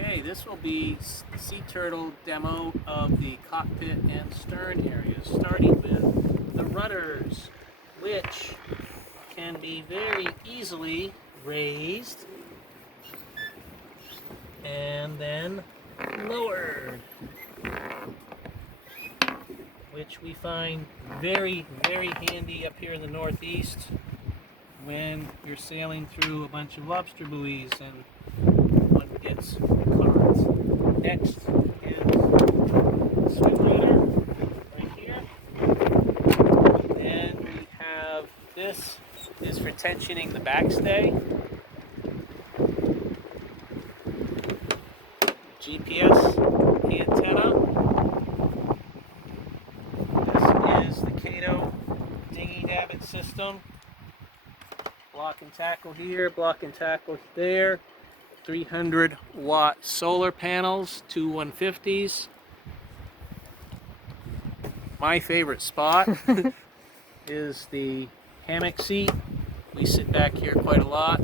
Okay, this will be Sea Turtle demo of the cockpit and stern areas, starting with the rudders, which can be very easily raised and then lowered, which we find very, very handy up here in the Northeast when you're sailing through a bunch of lobster buoys and one gets caught. Next is swim rudder right here. And we have this is for tensioning the backstay. GPS antenna. This is the Kato dinghy davit system. Block and tackle here, block and tackle there. 300 watt solar panels, two 150s. My favorite spot is the hammock seat. We sit back here quite a lot.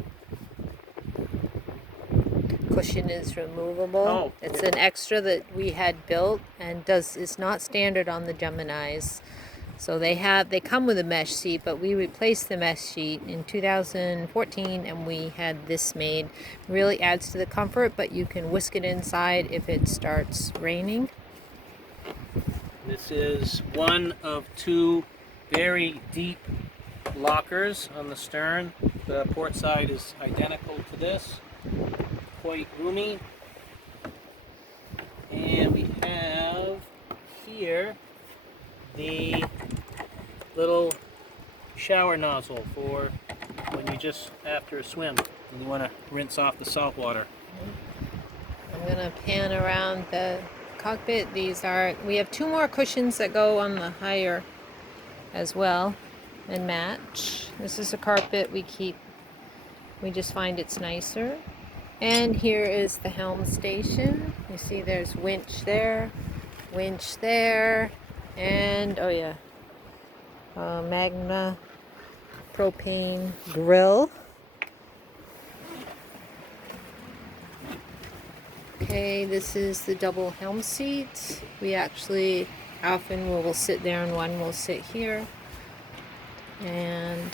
Cushion is removable. Oh. It's an extra that we had built and is not standard on the Geminis. So they come with a mesh seat, but we replaced the mesh sheet in 2014 and we had this made. Really adds to the comfort, but you can whisk it inside if it starts raining. This is one of two very deep lockers on the stern. The port side is identical to this, quite roomy. And we have here the little shower nozzle for when you just after a swim and you want to rinse off the salt water. I'm gonna pan around the cockpit. We have two more cushions that go on the higher as well and match. This is a carpet we just find it's nicer. And here is the helm station. You see there's winch there, and oh yeah, Magna propane grill. Okay, this is the double helm seat. We actually often will sit there and one will sit here. And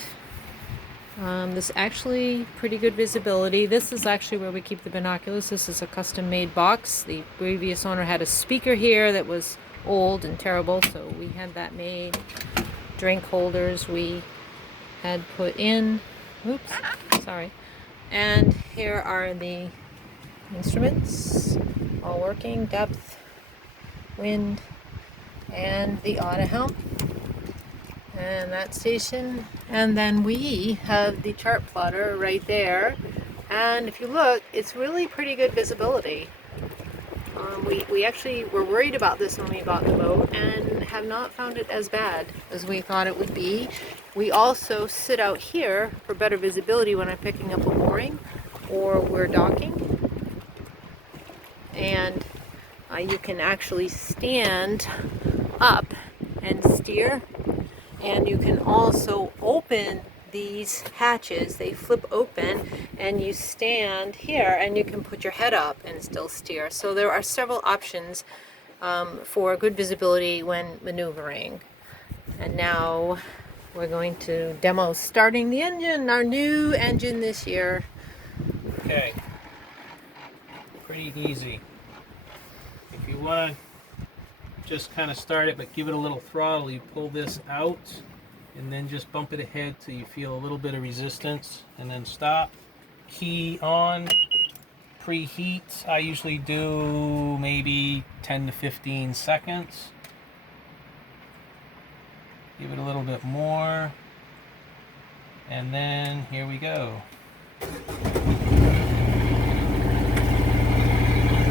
this actually pretty good visibility. This is actually where we keep the binoculars. This is a custom made box. The previous owner had a speaker here that was old and terrible, so we had that made. Drink holders we had put in. Oops, sorry. And here are the instruments, all working, depth, wind, and the auto helm. And that station. And then we have the chart plotter right there. And if you look, it's really pretty good visibility. We actually were worried about this when we bought the boat and have not found it as bad as we thought it would be. We also sit out here for better visibility when I'm picking up a mooring or we're docking. And you can actually stand up and steer. And you can also open these hatches. They flip open and you stand here and you can put your head up and still steer. So there are several options for good visibility when maneuvering. And now we're going to demo starting the engine, our new engine this year. Okay, pretty easy. If you want to just kind of start it but give it a little throttle, you pull this out and then just bump it ahead till you feel a little bit of resistance and then stop. Key on, preheat. I usually do maybe 10 to 15 seconds. Give it a little bit more and then here we go.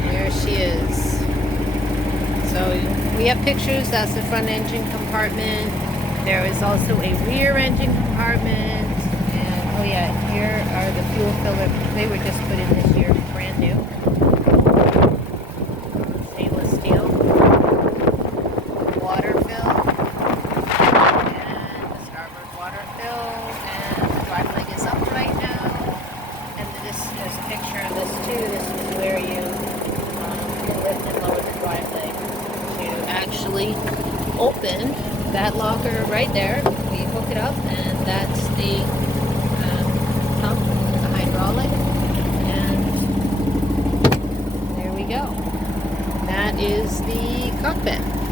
There she is. So we have pictures. That's the front engine compartment. There is also a rear engine compartment. And oh yeah, here are the fuel filler. They were just put in this year, brand new. Stainless steel. Water fill. And the starboard water fill. And the drive leg is up right now. And there's a picture of this too. This is where you actually open that locker right there. We hook it up, and that's the pump, the hydraulic, and there we go. That is the cockpit.